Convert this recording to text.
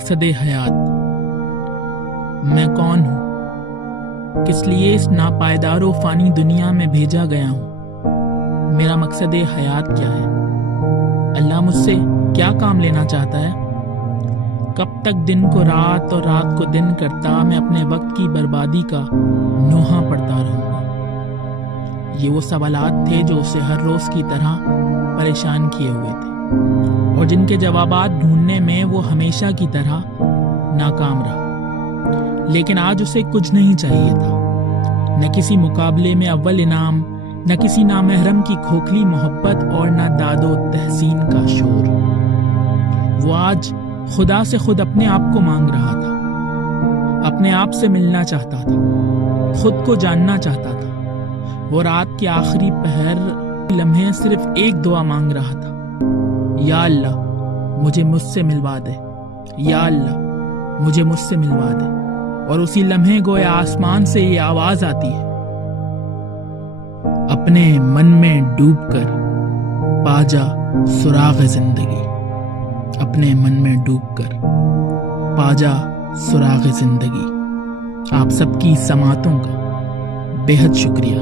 مقصد حیات. میں کون ہوں؟ کس لیے اس ناپائیدار و فانی دنیا میں بھیجا گیا ہوں؟ میرا مقصد حیات کیا ہے؟ اللہ مجھ سے کیا کام لینا چاہتا ہے؟ کب تک دن کو رات اور رات کو دن کرتا میں اپنے وقت کی بربادی کا نوحہ پڑتا رہوں گا؟ یہ وہ سوالات تھے جو اسے ہر روز کی طرح پریشان کیے ہوئے تھے اور جن کے جوابات ڈھونڈنے میں وہ ہمیشہ کی طرح ناکام رہا. لیکن آج اسے کچھ نہیں چاہیے تھا، نہ کسی مقابلے میں اول انعام، نہ کسی نامحرم کی کھوکھلی محبت اور نہ داد و تحسین کا شور. وہ آج خدا سے خود اپنے آپ کو مانگ رہا تھا، اپنے آپ سے ملنا چاہتا تھا، خود کو جاننا چاہتا تھا. وہ رات کے آخری پہر لمحے صرف ایک دعا مانگ رہا تھا، یا اللہ مجھے مجھ سے ملوا دے، یا اللہ مجھے مجھ سے ملوا دے. اور اسی لمحے گویا آسمان سے یہ آواز آتی ہے، اپنے من میں ڈوب کر پا جا سراغ زندگی، اپنے من میں ڈوب کر پا جا سراغ زندگی. آپ سب کی سماعتوں کا بے حد شکریہ.